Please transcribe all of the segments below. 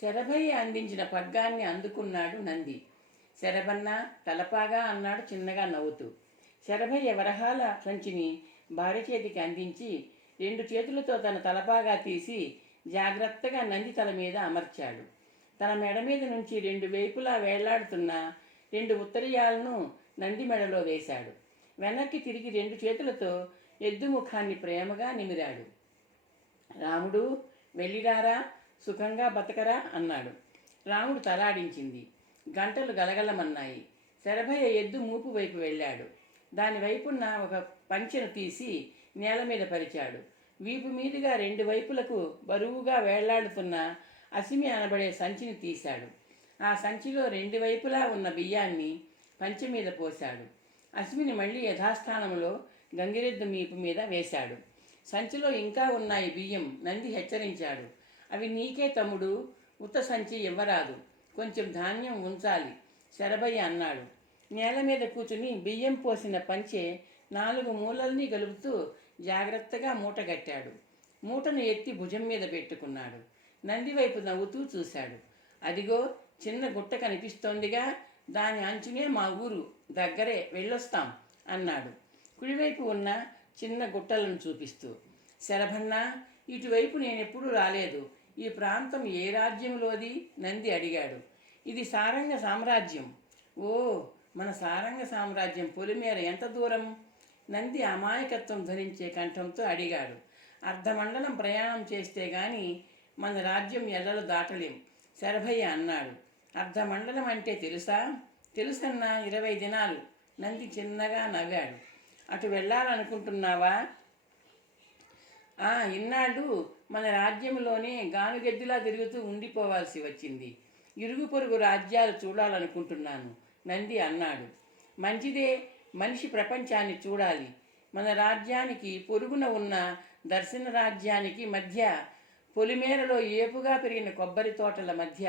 శరభయ్య అందించిన పగ్గాన్ని అందుకున్నాడు నంది. శరభన్న తలపాగా అన్నాడు చిన్నగా నవ్వుతూ. శరభయ్య వరహాల సంచిని భార్య చేతికి అందించి 2 చేతులతో తన తలపాగా తీసి జాగ్రత్తగా నంది తల మీద అమర్చాడు. తన మెడ మీద నుంచి 2 వైపులా వేళ్లాడుతున్న 2 ఉత్తరీయాలను నంది మెడలో వేశాడు. వెనక్కి తిరిగి 2 చేతులతో ఎద్దు ముఖాన్ని ప్రేమగా నిమిరాడు. రాముడు, వెళ్ళిరారా, సుఖంగా బతకరా అన్నాడు. రాముడు తలాడించింది. గంటలు గలగలమన్నాయి. శరభయ్య ఎద్దు మూపు వైపు వెళ్ళాడు. దాని వైపున్న ఒక పంచెను తీసి నేల మీద పరిచాడు. వీపు మీదుగా 2 వైపులకు బరువుగా వేళ్లాడుతున్న అసిమి అనబడే సంచిని తీశాడు. ఆ సంచిలో 2 వైపులా ఉన్న బియ్యాన్ని పంచె మీద పోశాడు. అసిమిని మళ్ళీ యథాస్థానంలో గంగిరెద్దు మీపు మీద వేశాడు. సంచిలో ఇంకా ఉన్నాయి బియ్యం. నంది హెచ్చరించాడు. అవి నీకే తమ్ముడు, ఉత్త సంచి ఇవ్వరాదు, కొంచెం ధాన్యం ఉంచాలి శరభయ్య అన్నాడు. నేల మీద కూర్చుని బియ్యం పోసిన పంచె 4 మూలల్ని గలుపుతూ జాగ్రత్తగా మూటగట్టాడు. మూటను ఎత్తి భుజం మీద పెట్టుకున్నాడు. నంది వైపు నవ్వుతూ చూశాడు. అదిగో చిన్న గుట్ట కనిపిస్తోందిగా, దాని అంచునే మా ఊరు, దగ్గరే, వెళ్ళొస్తాం అన్నాడు కుడివైపు ఉన్న చిన్న గుట్టలను చూపిస్తూ. శరభన్న, ఇటువైపు నేనెప్పుడూ రాలేదు. ఈ ప్రాంతం ఏ రాజ్యంలోది? నంది అడిగాడు. ఇది సారంగ సామ్రాజ్యం. ఓ, మన సారంగ సామ్రాజ్యం పొలిమేర ఎంత దూరం? నంది అమాయకత్వం ధరించే కంఠంతో అడిగాడు. అర్ధమండలం ప్రయాణం చేస్తే గాని మన రాజ్యం ఎల్లలు దాటలేం శరభయ్య అన్నాడు. అర్ధమండలం అంటే తెలుసా? తెలుసన్నా, 20 దినాలు. నంది చిన్నగా నవ్వాడు. అటు వెళ్ళాలనుకుంటున్నావా? ఇన్నాళ్ళు మన రాజ్యంలోనే గానుగెద్దులా తిరుగుతూ ఉండిపోవాల్సి వచ్చింది. ఇరుగు పొరుగు రాజ్యాలు చూడాలనుకుంటున్నాను నంది అన్నాడు. మంచిదే, మనిషి ప్రపంచాన్ని చూడాలి. మన రాజ్యానికి పొరుగున ఉన్న దర్శన రాజ్యానికి మధ్య పొలిమేరలో ఏపుగా పెరిగిన కొబ్బరి తోటల మధ్య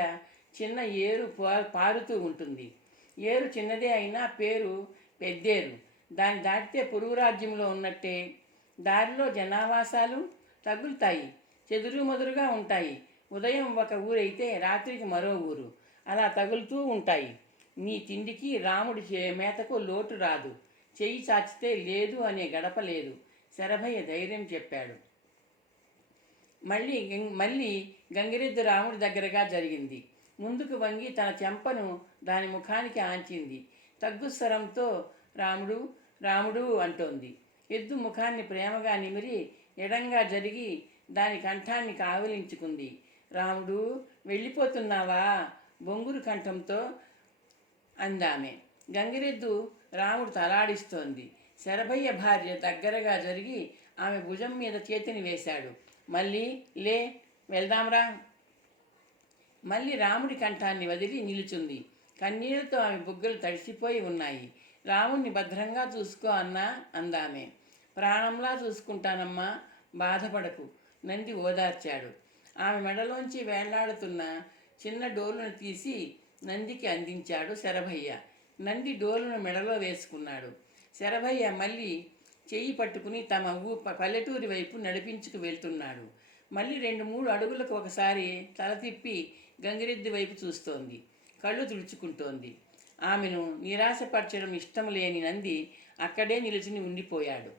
చిన్న ఏరు పారుతూ ఉంటుంది. ఏరు చిన్నదే అయినా పేరు పెద్దేరు. దాన్ని దాటితే పొరుగు రాజ్యంలో ఉన్నట్టే. దారిలో జనావాసాలు తగులుతాయి, చెదురు మొదురుగా ఉంటాయి. ఉదయం ఒక ఊరైతే రాత్రికి మరో ఊరు, అలా తగులుతూ ఉంటాయి. నీ తిండికి రాముడి మేతకు లోటు రాదు. చెయ్యి చాచితే లేదు అనే గడప లేదు శరభయ్య ధైర్యం చెప్పాడు. మళ్ళీ గంగిరెద్దు రాముడి దగ్గరగా జరిగింది. ముందుకు వంగి తన చెంపను దాని ముఖానికి ఆంచింది. తగ్గుస్వరంతో రాముడు రాముడు అంటోంది. ఎద్దు ముఖాన్ని ప్రేమగా నిమిరి ఎడంగా జరిగి దాని కంఠాన్ని కావలించుకుంది. రాముడు, వెళ్ళిపోతున్నావా? బొంగురు కంఠంతో అందామె. గంగిరెద్దు రాముడు తలాడిస్తోంది. శరభయ్య భార్య దగ్గరగా జరిగి ఆమె భుజం మీద చేతిని వేశాడు. మళ్ళీ లే, వెళ్దాంరా. మళ్ళీ రాముడి కంఠాన్ని వదిలి నిలుచుంది. కన్నీళ్లతో ఆమె బుగ్గలు తడిసిపోయి ఉన్నాయి. రాముణ్ణి భద్రంగా చూసుకో అన్నా అందామె. ప్రాణంలా చూసుకుంటానమ్మా, బాధపడకు నంది ఓదార్చాడు. ఆమె మెడలోంచి వేళ్లాడుతున్న చిన్న డోలును తీసి నందికి అందించాడు శరభయ్య. నంది డోలును మెడలో వేసుకున్నాడు. శరభయ్య మళ్ళీ చెయ్యి పట్టుకుని తమ పల్లెటూరి వైపు నడిపించుకు వెళ్తున్నాడు. మళ్ళీ 2-3 అడుగులకు ఒకసారి తల తిప్పి గంగిరెద్దు వైపు చూస్తోంది. కళ్ళు తుడుచుకుంటోంది. ఆమెను నిరాశపరచడం ఇష్టం లేని నంది అక్కడే నిలుచుని ఉండిపోయాడు.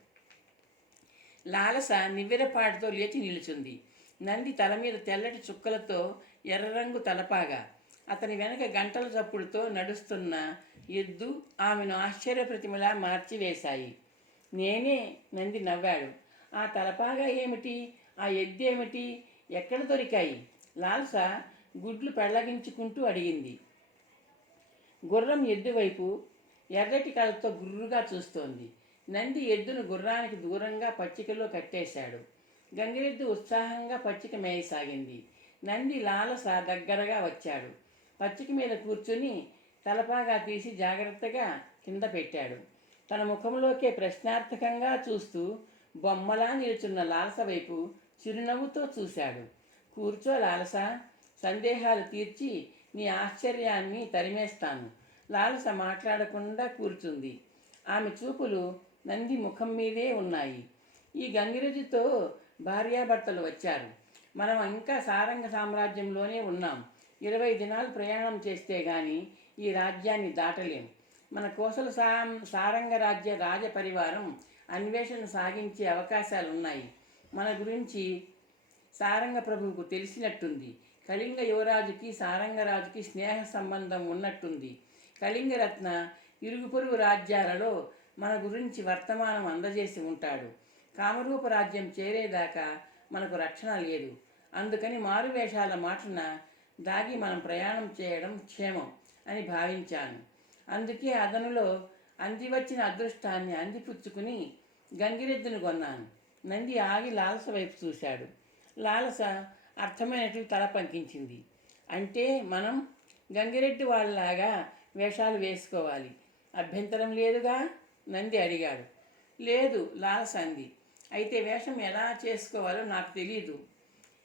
లాలస నివ్వెరపాటుతో లేచి నిలుచుంది. నంది తల మీద తెల్లటి చుక్కలతో ఎర్రరంగు తలపాగా, అతని వెనక గంటల చప్పుడుతో నడుస్తున్న ఎద్దు ఆమెను ఆశ్చర్యప్రతిమలా మార్చివేశాయి. నేనే, నంది నవ్వాడు. ఆ తలపాగా ఏమిటి? ఆ ఎద్దేమిటి? ఎక్కడ దొరికాయి? లాల్స గుడ్లు పెళ్లగించుకుంటూ అడిగింది. గుర్రం ఎద్దు వైపు ఎర్రటి కళ్ళతో గుర్రుగా చూస్తోంది. నంది ఎద్దును గుర్రానికి దూరంగా పచ్చికలో కట్టేశాడు. గంగిరెద్దు ఉత్సాహంగా పచ్చిక మేయసాగింది. నంది లాలస దగ్గరగా వచ్చాడు. పచ్చిక మీద కూర్చుని తలపాగా తీసి జాగ్రత్తగా కింద పెట్టాడు. తన ముఖంలోకే ప్రశ్నార్థకంగా చూస్తూ బొమ్మలా నిలుచున్న లాలస వైపు చిరునవ్వుతో చూశాడు. కూర్చో లాలస, సందేహాలు తీర్చి నీ ఆశ్చర్యాన్ని తరిమేస్తాను. లాలస మాట్లాడకుండా కూర్చుంది. ఆమె చూపులు నంది ముఖం మీదే ఉన్నాయి. ఈ గంగిరెద్దుతో భార్యాభర్తలు వచ్చారు. మనం ఇంకా సారంగ సామ్రాజ్యంలోనే ఉన్నాం. 20 దినాలు ప్రయాణం చేస్తే గాని ఈ రాజ్యాన్ని దాటలేం. మన కోసల సారంగ రాజపరివారం అన్వేషణ సాగించే అవకాశాలున్నాయి. మన గురించి సారంగ ప్రభువుకు తెలిసినట్టుంది. కళింగ యువరాజుకి సారంగరాజుకి స్నేహ సంబంధం ఉన్నట్టుంది. కళింగరత్న ఇరుగు పొరుగు రాజ్యాలలో మన గురించి వర్తమానం అందజేసి ఉంటాడు. కామరూప రాజ్యం చేరేదాకా మనకు రక్షణ లేదు. అందుకని మారువేషాల మాటన దాగి మనం ప్రయాణం చేయడం క్షేమం అని భావించాను. అందుకే అదనులో అందివచ్చిన అదృష్టాన్ని అందిపుచ్చుకుని గంగిరెద్దును కొన్నాను. నంది ఆగి లాలస వైపు చూశాడు. లాలస అర్థమైనట్లు తల పంకించింది. అంటే మనం గంగిరెడ్డి వాళ్ళలాగా వేషాలు వేసుకోవాలి, అభ్యంతరం లేదుగా? నంది అడిగాడు. లేదు, లాలస అంది. అయితే వేషం ఎలా చేసుకోవాలో నాకు తెలీదు.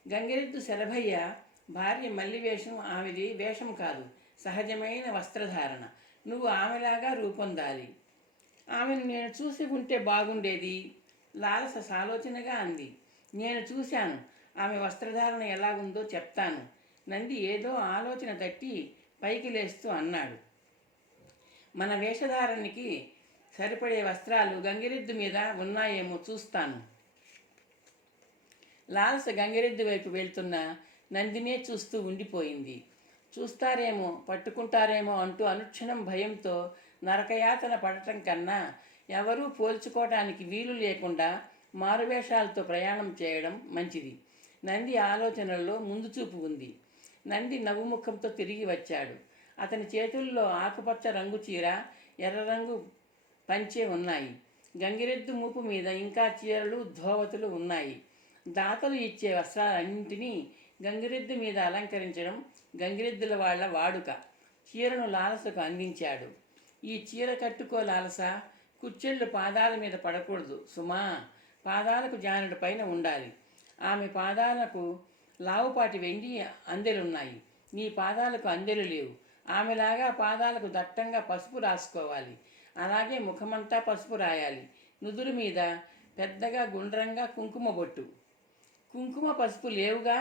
గంగిరెద్దు శరభయ్య భార్య మల్లి వేషం ఆమెది వేషం కాదు, సహజమైన వస్త్రధారణ. నువ్వు ఆమెలాగా రూపొందాలి. ఆమెను నేను చూసి ఉంటే బాగుండేది, లాలస సాలోచనగా అంది. నేను చూశాను, ఆమె వస్త్రధారణ ఎలాగుందో చెప్తాను. నంది ఏదో ఆలోచన తట్టి పైకి లేస్తూ అన్నాడు. మన వేషధారణకి సరిపడే వస్త్రాలు గంగిరెద్దు మీద ఉన్నాయేమో చూస్తాను. లాలస గంగిరెద్దు వైపు వెళ్తున్న నందినే చూస్తూ ఉండిపోయింది. చూస్తారేమో, పట్టుకుంటారేమో అంటూ అనుక్షణం భయంతో నరకయాతన పడటం కన్నా ఎవరూ పోల్చుకోవటానికి వీలు లేకుండా మారువేషాలతో ప్రయాణం చేయడం మంచిది. నంది ఆలోచనల్లో ముందు చూపు ఉంది. నంది నవ్వుముఖంతో తిరిగి వచ్చాడు. అతని చేతుల్లో ఆకుపచ్చ రంగు చీర, ఎర్ర రంగు పంచె ఉన్నాయి. గంగిరెద్దు మూపు మీద ఇంకా చీరలు, ధోవతులు ఉన్నాయి. దాతలు ఇచ్చే వస్త్రాలన్నింటినీ గంగిరెద్దు మీద అలంకరించడం గంగిరెద్దుల వాళ్ళ వాడుక. చీరను లాలసకు అందించాడు. ఈ చీర కట్టుకో లాలస, కుచ్చెళ్ళు పాదాల మీద పడకూడదు సుమా, పాదాలకు జానెడు పైన ఉండాలి. ఆమె పాదాలకు లావుపాటి వెండి అందెలున్నాయి, నీ పాదాలకు అందెలు లేవు. ఆమెలాగా పాదాలకు దట్టంగా పసుపు రాసుకోవాలి. అలాగే ముఖమంతా పసుపు రాయాలి. నుదురు మీద పెద్దగా గుండ్రంగా కుంకుమ బొట్టు. కుంకుమ పసుపు లేవుగా?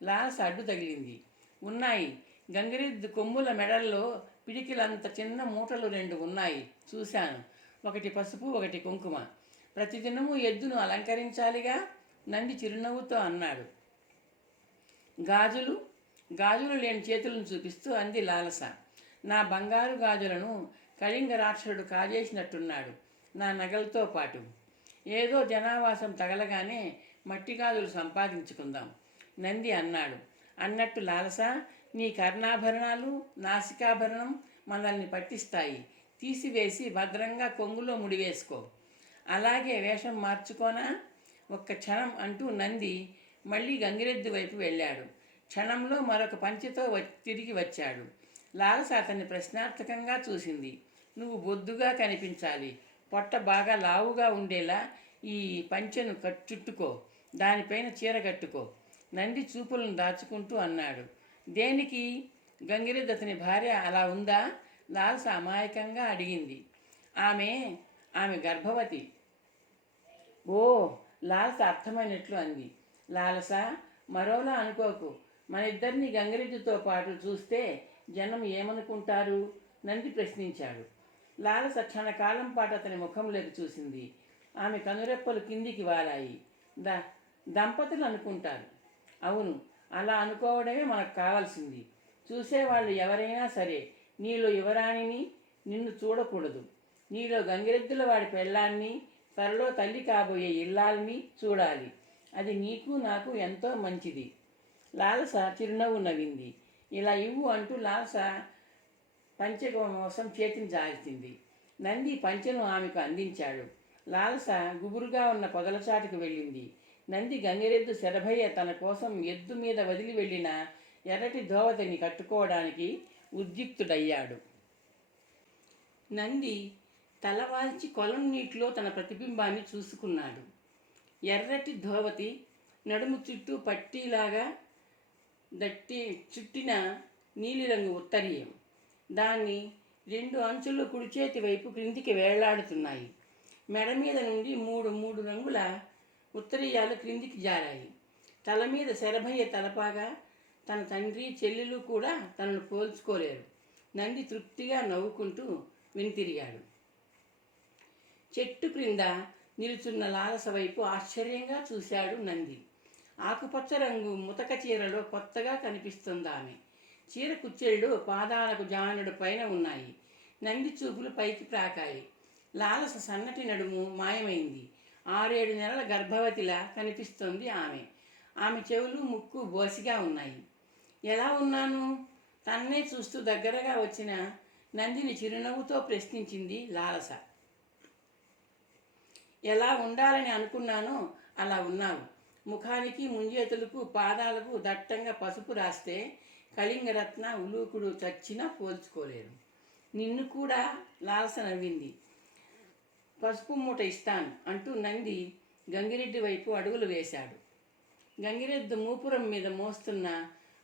లాలస అడ్డు తగిలింది. ఉన్నాయి. గంగిరెద్దు కొమ్ముల మెడల్లో పిడికిలంత చిన్న మూటలు 2 ఉన్నాయి, చూశాను. ఒకటి పసుపు, ఒకటి కుంకుమ. ప్రతిదినము ఎద్దును అలంకరించాలిగా? నంది చిరునవ్వుతో అన్నాడు. గాజులు లేని చేతులను చూపిస్తూ అంది లాలస. నా బంగారు గాజులను కళింగ రాక్షసుడు కాజేసినట్టున్నాడు, నా నగలతో పాటు. ఏదో జనావాసం తగలగానే మట్టి గాజులు సంపాదించుకుందాం, నంది అన్నాడు. అన్నట్టు లాలస, నీ కర్ణాభరణాలు, నాసికాభరణం మనల్ని పట్టిస్తాయి. తీసివేసి భద్రంగా కొంగులో ముడివేసుకో. అలాగే వేషం మార్చుకోనా? ఒక్క క్షణం అంటూ నంది మళ్ళీ గంగిరెద్దు వైపు వెళ్ళాడు. క్షణంలో మరొక పంచెతో తిరిగి వచ్చాడు. లాలస అతన్ని ప్రశ్నార్థకంగా చూసింది. నువ్వు బొద్దుగా కనిపించాలి, పొట్ట బాగా లావుగా ఉండేలా ఈ పంచెను చుట్టుకో, దానిపైన చీర కట్టుకో, నంది చూపులను దాచుకుంటూ అన్నాడు. దేనికి? గంగిరెద్దు అతని భార్య అలా ఉందా? లాలస అమాయకంగా అడిగింది. ఆమె గర్భవతి. ఓ, లాలస అర్థమైనట్లు అంది. లాలస, మరోలా అనుకోకు. మన ఇద్దరిని గంగిరెద్దుతో పాటు చూస్తే జనం ఏమనుకుంటారు? నంది ప్రశ్నించాడు. లాలస క్షణకాలం పాటు అతని ముఖంలోకి చూసింది. ఆమె కనురెప్పలు కిందికి వాలాయి. దంపతులు అనుకుంటారు. అవును, అలా అనుకోవడమే మనకు కావాల్సింది. చూసేవాళ్ళు ఎవరైనా సరే నీలో యువరాణిని నిన్ను చూడకూడదు. నీలో గంగిరెద్దుల వాడి పెళ్ళాన్ని, త్వరలో తల్లి కాబోయే ఇల్లాల్ని చూడాలి. అది నీకు నాకు ఎంతో మంచిది. లాలస చిరునవ్వు నవ్వింది. ఇలా ఇవ్వు అంటూ లాలస పంచె కోసం చేతిని జాగించింది. నంది పంచెను ఆమెకు అందించాడు. లాలస గుబురుగా ఉన్న పొదలచాటుకు వెళ్ళింది. నంది గంగిరెద్దు శరభయ్య తన కోసం ఎద్దు మీద వదిలి వెళ్ళిన ఎర్రటి ధోవతిని కట్టుకోవడానికి ఉద్యుక్తుడయ్యాడు. నంది తలవాల్చి కొలం నీటిలో తన ప్రతిబింబాన్ని చూసుకున్నాడు. ఎర్రటి ధోవతి, నడుము చుట్టూ పట్టీలాగా చుట్టిన నీలిరంగు ఉత్తరీయం. దాన్ని 2 అంచులు కుడిచేతి వైపు క్రిందికి వేళ్లాడుతున్నాయి. మెడ మీద నుండి 3 రంగుల ఉత్తరీయాలు క్రిందికి జారాయి. తల మీద శరభయ్య తలపాగా, తన తండ్రి చెల్లెలు కూడా తనను పోల్చుకోలేరు. నంది తృప్తిగా నవ్వుకుంటూ వెనుతిరిగాడు. చెట్టు క్రింద నిలుచున్న లాలస వైపు ఆశ్చర్యంగా చూశాడు నంది. ఆకుపచ్చ రంగు ముతక చీరలో కొత్తగా కనిపిస్తుంది ఆమె. చీర కుచ్చెళ్ళు పాదాలకు జానుడు పైన ఉన్నాయి. నంది చూపులు పైకి ప్రాకాయి. లాలస సన్నటి నడుము మాయమైంది. 6-7 నెలల గర్భవతిలా కనిపిస్తోంది ఆమె. ఆమె చెవులు ముక్కు బోసిగా ఉన్నాయి. ఎలా ఉన్నాను? తన్నే చూస్తూ దగ్గరగా వచ్చిన నందిని చిరునవ్వుతో ప్రశ్నించింది లాలస. ఎలా ఉండాలని అనుకున్నానో అలా ఉన్నావు. ముఖానికి, ముంజేతులకు, పాదాలకు దట్టంగా పసుపు రాస్తే కళింగరత్న, ఉలూకుడు చచ్చినా పోల్చుకోలేరు. నిన్ను కూడా లాలస నవ్వింది. పసుపు మూట ఇస్తాను అంటూ నంది గంగిరెడ్డి వైపు అడుగులు వేశాడు. గంగిరెద్దు మూపురం మీద మోస్తున్న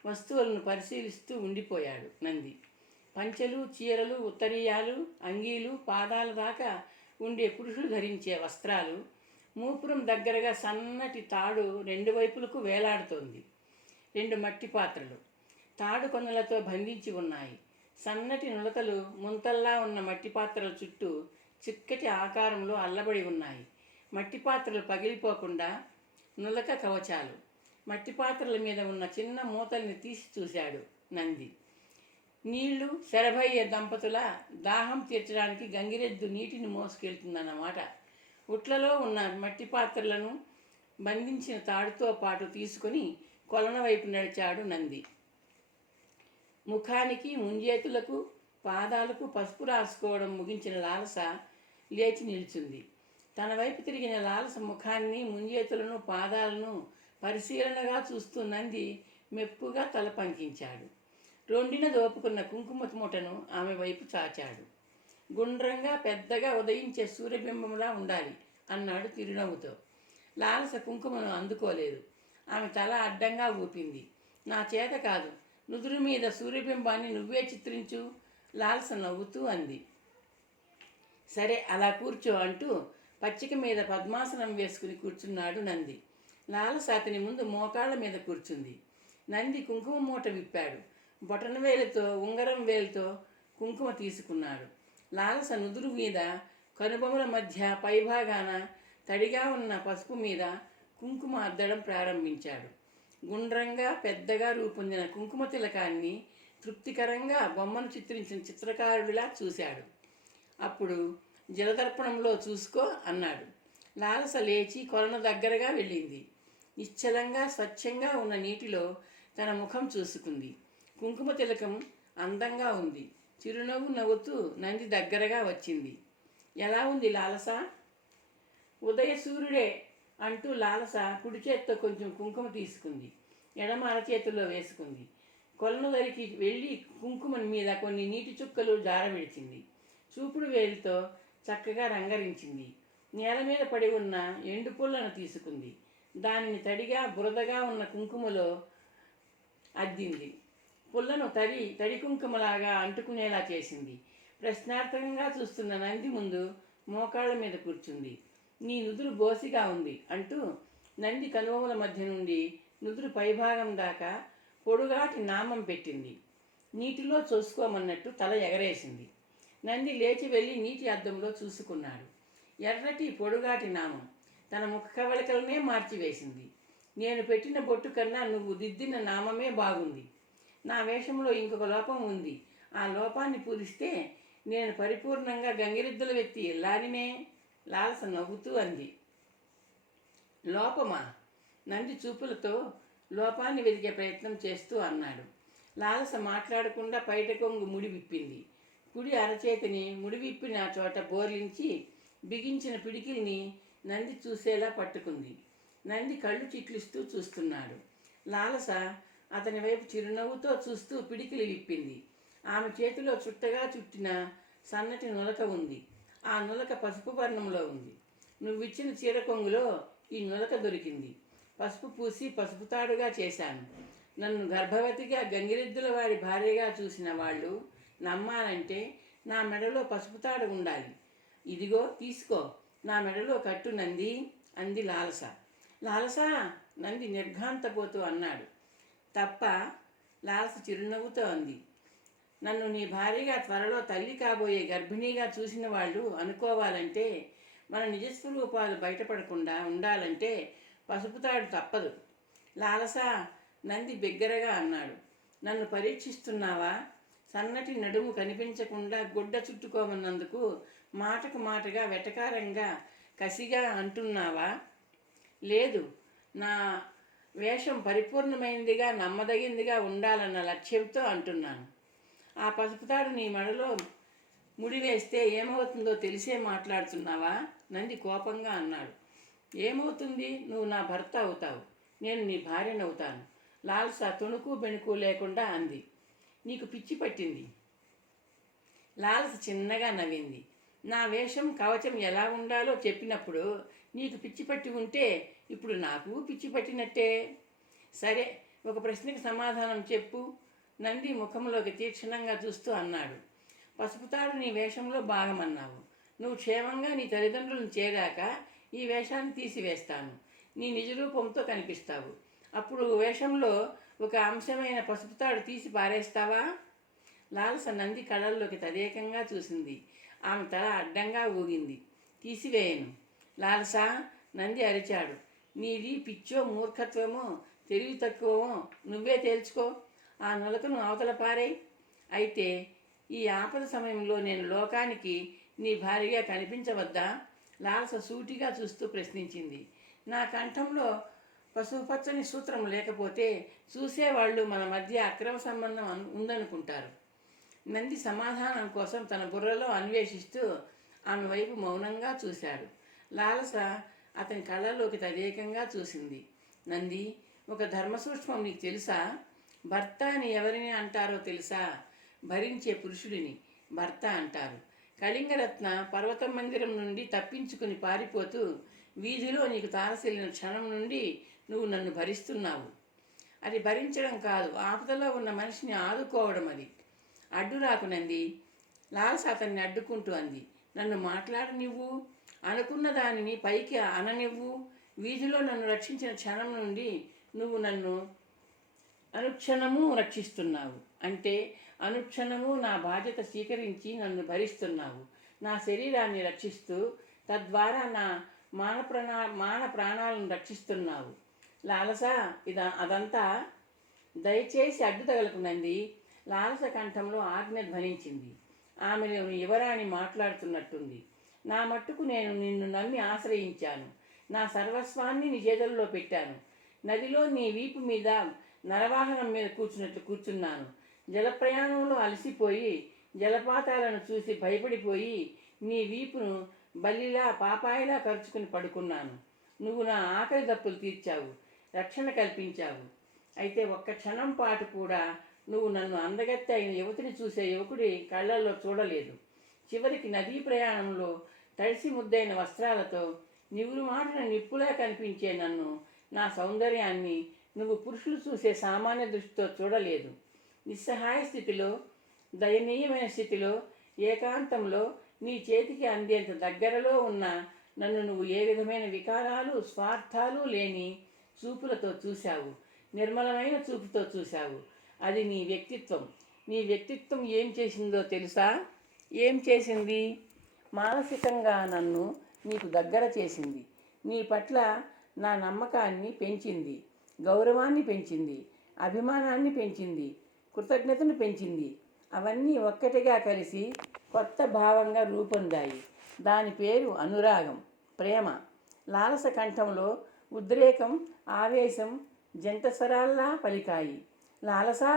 వస్తువులను పరిశీలిస్తూ ఉండిపోయాడు నంది. పంచెలు, చీరలు, ఉత్తరీయాలు, అంగీలు, పాదాల దాకా ఉండే పురుషులు ధరించే వస్త్రాలు, మూపురం దగ్గరగా సన్నటి తాడు 2 వైపులకు వేలాడుతోంది. 2 మట్టి పాత్రలు తాడు కొనలతో బంధించి ఉన్నాయి. సన్నటి నులకలు ముంతల్లా ఉన్న మట్టి పాత్రల చుట్టూ చిక్కటి ఆకారంలో అల్లబడి ఉన్నాయి. మట్టి పాత్రలు పగిలిపోకుండా నులక కవచాలు. మట్టి పాత్రల మీద ఉన్న చిన్న మూతల్ని తీసి చూశాడు నంది. నీళ్లు శరభయ్య దంపతుల దాహం తీర్చడానికి గంగిరెద్దు నీటిని మోసుకెళ్తుందన్నమాట. ఉట్లలో ఉన్న మట్టి పాత్రలను బంధించిన తాడుతో పాటు తీసుకుని కొలన వైపు నడిచాడు నంది. ముఖానికి, ముంజేతులకు, పాదాలకు పసుపు రాసుకోవడం ముగించిన లాలస లేచి నిల్చుంది. తన వైపు తిరిగిన లాలస ముఖాన్ని, ముంజేతులను, పాదాలను పరిశీలనగా చూస్తూ నంది మెప్పుగా తల పంకించాడు. రొండిన దోపుకున్న కుంకుమ మూటను ఆమె వైపు చాచాడు. గుండ్రంగా పెద్దగా ఉదయించే సూర్యబింబంలా ఉండాలి అన్నాడు తిరునవ్వుతో. లాలస కుంకుమను అందుకోలేదు. ఆమె తల అడ్డంగా ఊపింది. నా చేత కాదు, నుదురు మీద సూర్యబింబాన్ని నువ్వే చిత్రించు లాలస నవ్వుతూ అంది. సరే అలా కూర్చో అంటూ పచ్చిక మీద పద్మాసనం వేసుకుని కూర్చున్నాడు నంది. లాలస అతని ముందు మోకాళ్ళ మీద కూర్చుంది. నంది కుంకుమ మూట విప్పాడు. బొటన వేలుతో, ఉంగరం వేలుతో కుంకుమ తీసుకున్నాడు. లాలస నుదురు మీద, కనుబొమల మధ్య పైభాగాన తడిగా ఉన్న పసుపు మీద కుంకుమ అద్దడం ప్రారంభించాడు. గుండ్రంగా పెద్దగా రూపొందిన కుంకుమ తిలకాన్ని తృప్తికరంగా బొమ్మను చిత్రించిన చిత్రకారుడిలా చూశాడు. అప్పుడు జలదర్పణంలో చూసుకో అన్నాడు. లాలస లేచి కొలన దగ్గరగా వెళ్ళింది. నిశ్చలంగా స్వచ్ఛంగా ఉన్న నీటిలో తన ముఖం చూసుకుంది. కుంకుమ తిలకం అందంగా ఉంది. చిరునవ్వు నవ్వుతూ నంది దగ్గరగా వచ్చింది. ఎలా ఉంది లాలస? ఉదయ సూర్యుడే అంటూ లాలస కుడి చేత్తో కొంచెం కుంకుమ తీసుకుంది. ఎడమ అరచేతిలో వేసుకుంది. కొలను దరికి వెళ్ళి కుంకుమ మీద కొన్ని నీటి చుక్కలు జారవిడిచింది. చూపుడు వేలితో చక్కగా రంగరించింది. నేల మీద పడి ఉన్న ఎండు పుల్లను తీసుకుంది. దానిని తడిగా బురదగా ఉన్న కుంకుమలో అద్దింది. పుల్లను తడి కుంకుమలాగా అంటుకునేలా చేసింది. ప్రశ్నార్థకంగా చూస్తున్న నంది ముందు మోకాళ్ళ మీద కూర్చుంది. నీ నుదురు బోసిగా ఉంది అంటూ నంది కనుబొమల మధ్య నుండి నుదురు పైభాగం దాకా పొడుగాటి నామం పెట్టింది. నీటిలో చూసుకోమన్నట్టు తల ఎగరేసింది. నంది లేచి వెళ్ళి నీటి అద్దంలో చూసుకున్నాడు. ఎర్రటి పొడుగాటి నామం తన ముఖ కవళికలనే మార్చివేసింది. నేను పెట్టిన బొట్టు కన్నా నువ్వు దిద్దిన నామమే బాగుంది. నా వేషంలో ఇంకొక లోపం ఉంది. ఆ లోపాన్ని పూరిస్తే నేను పరిపూర్ణంగా గంగిరెద్దుల వ్యక్తి ఎల్లారినే లాలస నవ్వుతూ అంది. లోపమా? నంది చూపులతో లోపాన్ని వెతికే ప్రయత్నం చేస్తూ అన్నాడు. లాలస మాట్లాడకుండా పైట కొంగు ముడి విప్పింది. కుడి అరచేతిని ముడివిప్పిన చోట బోర్లించి బిగించిన పిడికిల్ని నంది చూసేలా పట్టుకుంది. నంది కళ్ళు చిట్లిస్తూ చూస్తున్నాడు. లాలస అతని వైపు చిరునవ్వుతో చూస్తూ పిడికిలి విప్పింది. ఆమె చేతిలో చుట్టగా చుట్టిన సన్నటి నులక ఉంది. ఆ నులక పసుపు వర్ణంలో ఉంది. నువ్విచ్చిన చీర కొంగులో ఈ నులక దొరికింది. పసుపు పూసి పసుపు తాడుగా చేశాను. నన్ను గర్భవతిగా గంగిరెద్దుల వాడి భార్యగా చూసిన వాళ్ళు నమ్మాలంటే నా మెడలో పసుపు తాడు ఉండాలి. ఇదిగో తీసుకో, నా మెడలో కట్టు నంది అంది లాలస. లాలస నంది నిర్ఘాంతపోతూ అన్నాడు. తప్ప లాలస చిరునవ్వుతో అంది. నన్ను నీ భార్యగా త్వరలో తల్లి కాబోయే గర్భిణీగా చూసిన వాళ్ళు అనుకోవాలంటే, మన నిజస్వరూపాలు బయటపడకుండా ఉండాలంటే పసుపుతాడు తప్పదు. లాలస, నంది బిగ్గరగా అన్నాడు. నన్ను పరీక్షిస్తున్నావా? సన్నటి నడుము కనిపించకుండా గుడ్డ చుట్టుకోమన్నందుకు మాటకు మాటగా వెటకారంగా కసిగా అంటున్నావా? లేదు, నా వేషం పరిపూర్ణమైనదిగా నమ్మదగిందిగా ఉండాలన్న లక్ష్యంతో అంటున్నాను. ఆ పసుపుతాడు నీ మెడలో ముడివేస్తే ఏమవుతుందో తెలిసే మాట్లాడుతున్నావా? నంది కోపంగా అన్నాడు. ఏమవుతుంది? నువ్వు నా భర్త అవుతావు, నేను నీ భార్యనవుతాను. లాల్స తొణుకు బెణుకు లేకుండా అంది. నీకు పిచ్చి పట్టింది. లాలస చిన్నగా నవ్వింది. నా వేషం కవచం ఎలా ఉండాలో చెప్పినప్పుడు నీకు పిచ్చి పట్టి ఉంటే ఇప్పుడు నాకు పిచ్చి పట్టినట్టే. సరే, ఒక ప్రశ్నకి సమాధానం చెప్పు. నంది ముఖంలోకి తీక్షణంగా చూస్తూ అన్నాడు. పసుపుతాడు నీ వేషంలో భాగమన్నావు. నువ్వు క్షేమంగా నీ తల్లిదండ్రులను చేరాక ఈ వేషాన్ని తీసివేస్తాను. నీ నిజరూపంతో కనిపిస్తావు. అప్పుడు వేషంలో ఒక అంశమైన పసుపుతాడు తీసి పారేస్తావా? లాలస నంది కళ్ళల్లోకి తదేకంగా చూసింది. ఆమె తల అడ్డంగా ఊగింది. తీసివేయను. లాలస, నంది అరిచాడు. నీది పిచ్చో మూర్ఖత్వమో తెలివి తక్కువమో నువ్వే తేల్చుకో. ఆ నులకను అవతల పారేయ్. అయితే ఈ ఆపద సమయంలో నేను లోకానికి నీ భార్యగా కనిపించవద్దా? లాలస సూటిగా చూస్తూ ప్రశ్నించింది. నా కంఠంలో పసుపచ్చని సూత్రం లేకపోతే చూసేవాళ్ళు మన మధ్య అక్రమ సంబంధం ఉందనుకుంటారు. నంది సమాధానం కోసం తన బుర్రలో అన్వేషిస్తూ ఆమె వైపు మౌనంగా చూశాడు. లాలస అతని కళ్ళలోకి తదేకంగా చూసింది. నంది, ఒక ధర్మసూక్ష్మం నీకు తెలుసా? భర్త అని ఎవరిని అంటారో తెలుసా? భరించే పురుషుడిని భర్త అంటారు. కళింగరత్న పర్వతం మందిరం నుండి తప్పించుకుని పారిపోతూ వీధిలో నీకు తారసిల్లిన క్షణం నుండి నువ్వు నన్ను భరిస్తున్నావు. అది భరించడం కాదు, ఆపదలో ఉన్న మనిషిని ఆదుకోవడం. అది అడ్డు రాకు నంది. లాలస అతన్ని అడ్డుకుంటూ అంది. నన్ను మాట్లాడనివ్వు, అనుకున్న దానిని పైకి అననివ్వు. వీధిలో నన్ను రక్షించిన క్షణం నుండి నువ్వు నన్ను అనుక్షణము రక్షిస్తున్నావు. అంటే అనుక్షణము నా బాధ్యత స్వీకరించి నన్ను భరిస్తున్నావు. నా శరీరాన్ని రక్షిస్తూ తద్వారా నా మాన ప్రాణాలను రక్షిస్తున్నావు. లాలస, అదంతా దయచేసి అడ్డు తగలకునంది. లాలస కంఠంలో ఆజ్ఞ ధ్వనించింది. ఆమెలో యువరాణి మాట్లాడుతున్నట్టుంది. నా మట్టుకు నేను నిన్ను నమ్మి ఆశ్రయించాను. నా సర్వస్వాన్ని నీ చేతుల్లో పెట్టాను. నదిలో నీ వీపు మీద నరవాహనం మీద కూర్చున్నట్లు కూర్చున్నాను. జలప్రయాణంలో అలసిపోయి జలపాతాలను చూసి భయపడిపోయి నీ వీపును బల్లిలా పాపాయిలా ఖర్చుకుని పడుకున్నాను. నువ్వు నా ఆకలి దప్పులు తీర్చావు, రక్షణ కల్పించావు. అయితే ఒక్క క్షణం పాటు కూడా నువ్వు నన్ను అందగత్తె అయిన యువతిని చూసే యువకుడి కళ్ళల్లో చూడలేదు. చివరికి నదీ ప్రయాణంలో తడిసి ముద్దైన వస్త్రాలతో నివురు మాటన నిప్పులా కనిపించే నన్ను, నా సౌందర్యాన్ని నువ్వు పురుషులు చూసే సామాన్య దృష్టితో చూడలేదు. నిస్సహాయ స్థితిలో, దయనీయమైన స్థితిలో, ఏకాంతంలో నీ చేతికి అందేంత దగ్గరలో ఉన్న నన్ను నువ్వు ఏ విధమైన వికారాలు స్వార్థాలు లేని చూపులతో చూశావు. నిర్మలమైన చూపుతో చూశావు. అది నీ వ్యక్తిత్వం. నీ వ్యక్తిత్వం ఏం చేసిందో తెలుసా? ఏం చేసింది? మానసికంగా నన్ను నీకు దగ్గర చేసింది. నీ పట్ల నా నమ్మకాన్ని పెంచింది, గౌరవాన్ని పెంచింది, అభిమానాన్ని పెంచింది, కృతజ్ఞతను పెంచింది. అవన్నీ ఒక్కటిగా కలిసి కొత్త భావంగా రూపొందాయి. దాని పేరు అనురాగం, ప్రేమ. లాలస కంఠంలో ఉద్రేకం, ఆవేశం జంట స్వరాల్లా పలికాయి. లాలసా,